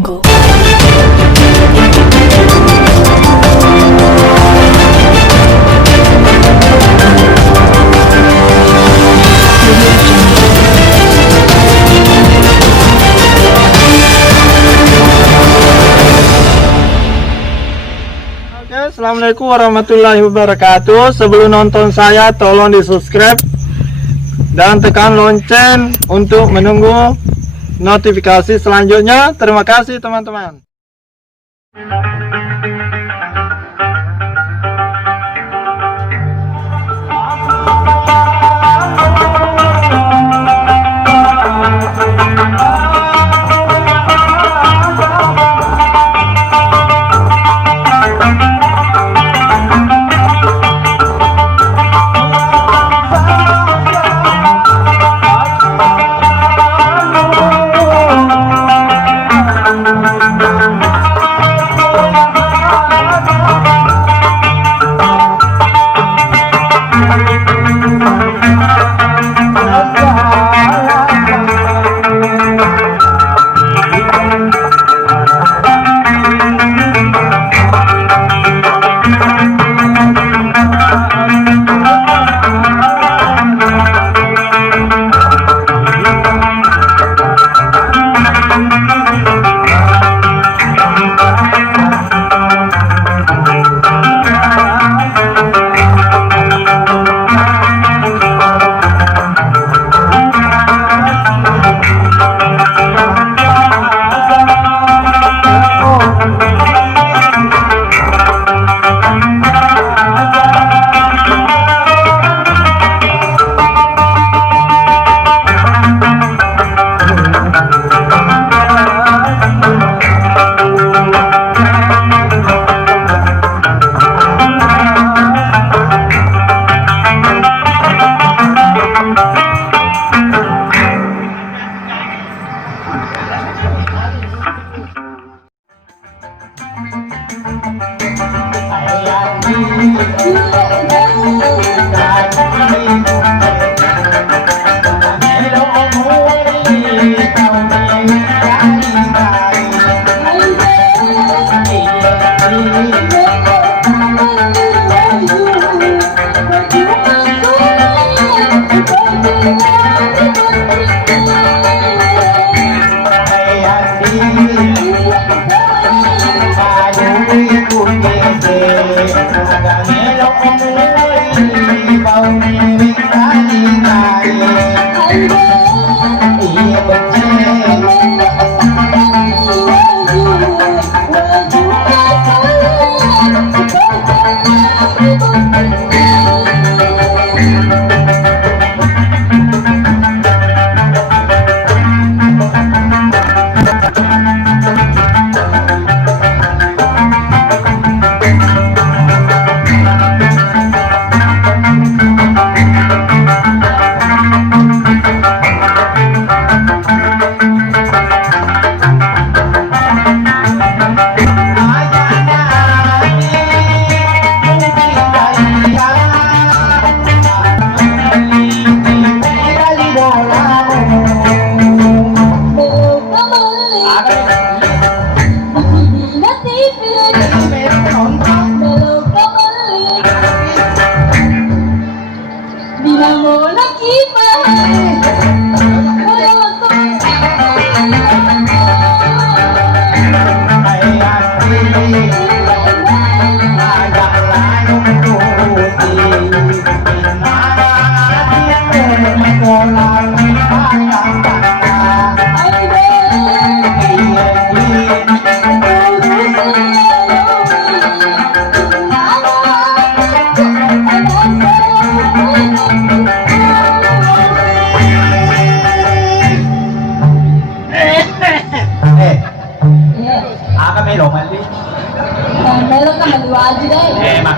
Go. Assalamualaikum warahmatullahi wabarakatuh. Sebelum nonton saya, tolong di subscribe dan tekan lonceng untuk menunggu notifikasi selanjutnya. Terima kasih teman-teman.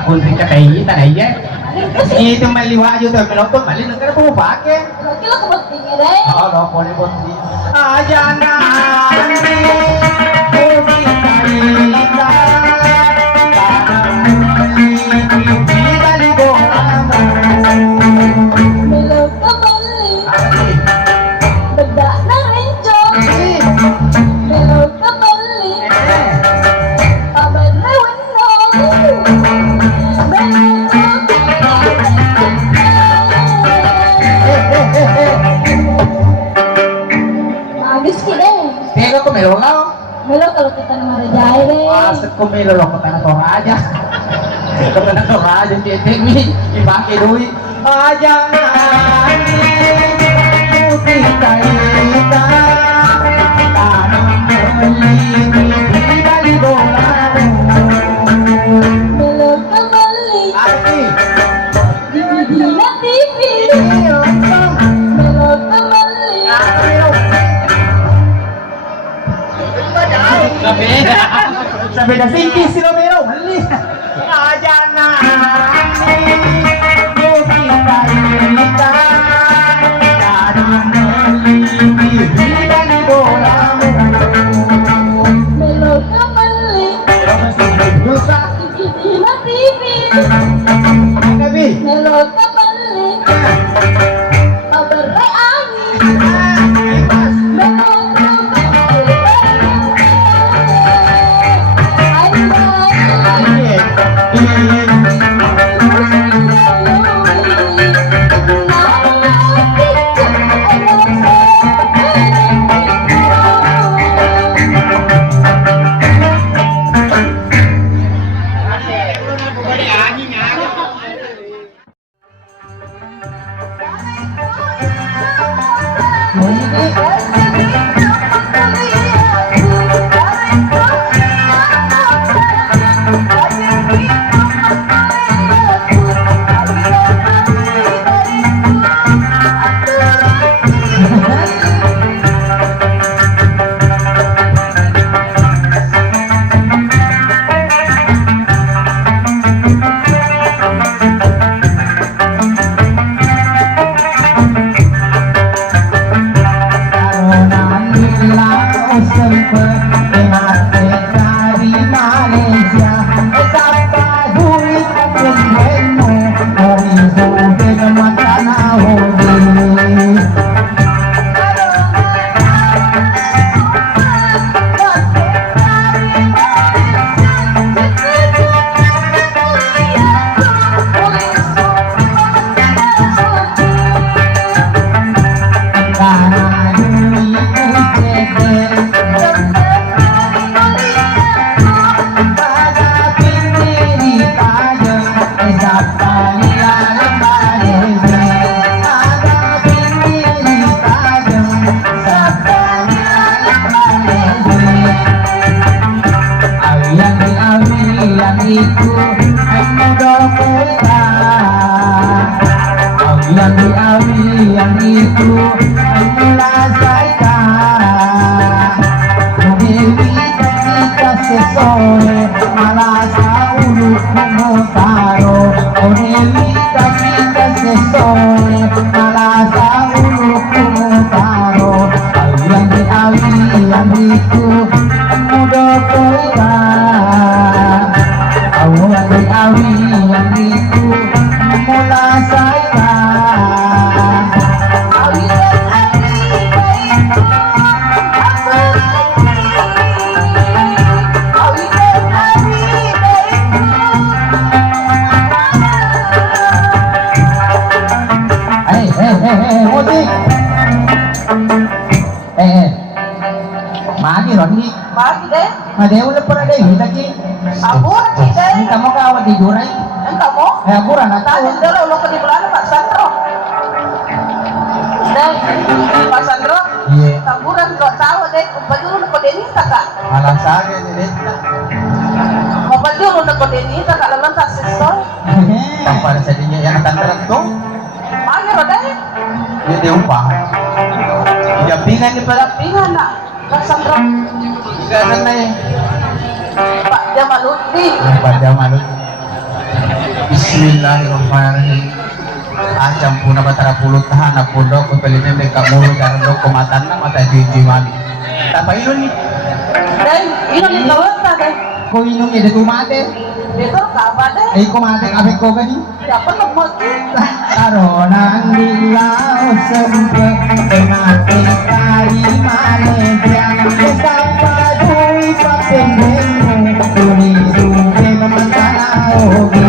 Kunting katay tanay ya. Itu maliwa aja tuh menonton malin negara mau pakai. Lagi lo kepentingan deh. Oh, lo boleh boleh. Aja nanti. Belum kembali. Bedak nang rencong. Belum kembali. Melo kalau kita marajai deh. Asik ko may loloko ka na to aja. Ito ka na to aja, titik mi. Ipake duit. Aja na putih kaita. Tanang meliti di balik bola. Melo kembali Arti. DVD na TV. Melo kembali Sabi na singkis si Romero. Mali. Aja na putih kaita. Tanang meliti di balik bola. Melo kembali Dosa. DVD na TV. Gabi. Melo kembali Abarai angin. Melo kembali yang itu menyelesaikan Dewi kita sesuai malah saulu kumutaro Dewi kita sesuai malah saulu kumutaro yang diawi yang itu mudah koikan yang diawi yang itu menyelesaikan musik magi Roni Mati deh, made udah pernah deh kita ki abur kita. ini kamu kawat tidur ay Kamu? aku nggak tahu Tadi dulu lo ke di belakang Pak Sandro. Deh, Pak Sandro. iya Taburan kau tahu deh, baju lu ke Deni tak? malah saya jadi Mau baju lu ke Deni tak? Kalau tak sesuai. tanpa sedinya yang akan tertentu Mana roda? dia diupah jampingan di pada Pingan nak, Pak Sandro. tiga sana ya Pak Jamaluddin. pada malu Bismillahirrahmanirrahim acam puna batara puluh tahan pundok kupelinin dekat mulu karena dok kumatan mata jijiman apa ini Deh, ini ni kawan tak deh? ko inong ide kumate Itu kabar deh. ay kumate kabe ko gani Siapa nak mati? karonan dilau sempet mate kari Malaysia sampai dui papendemu tuni suke memantana ogi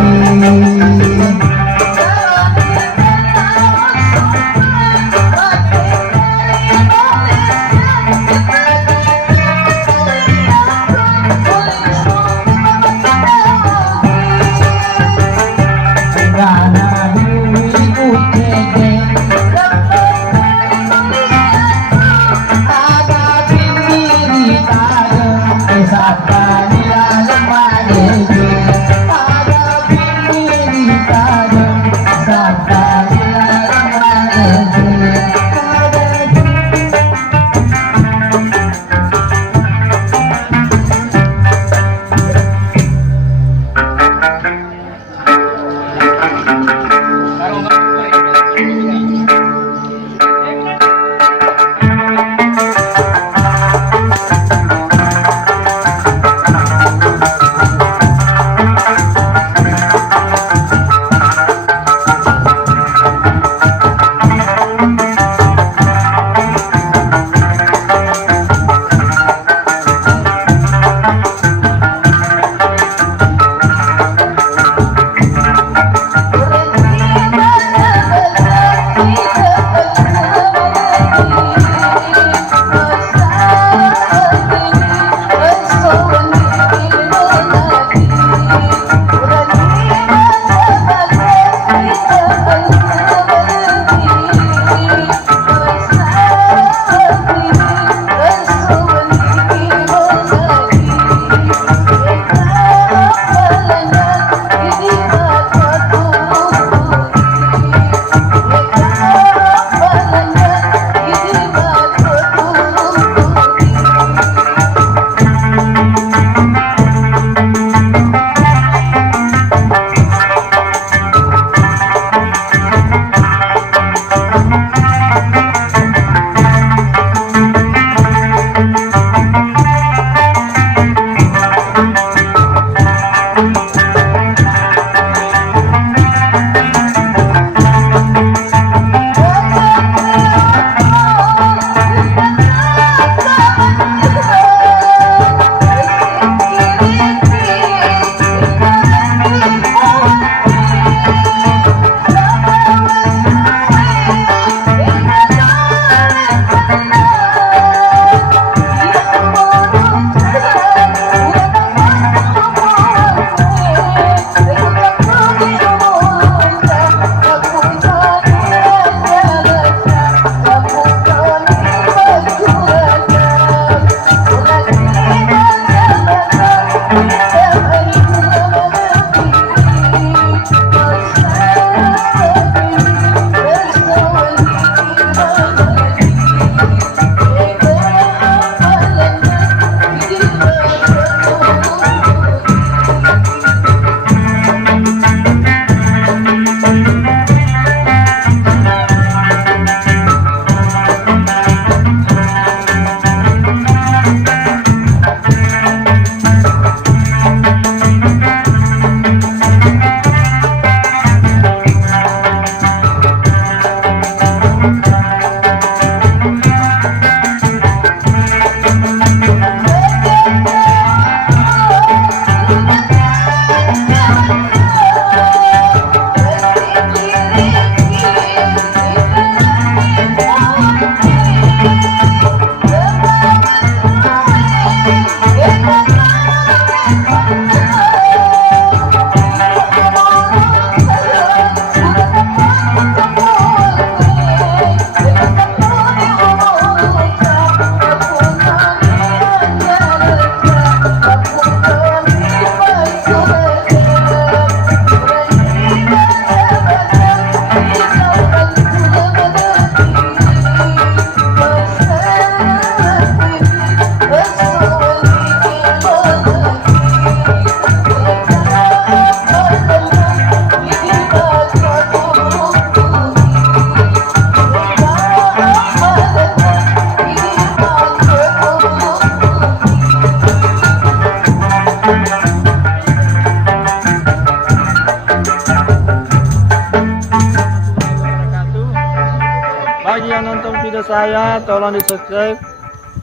Bagi yang nonton video saya, tolong di subscribe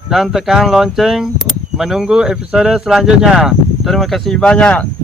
dan tekan lonceng menunggu episode selanjutnya. Terima kasih banyak.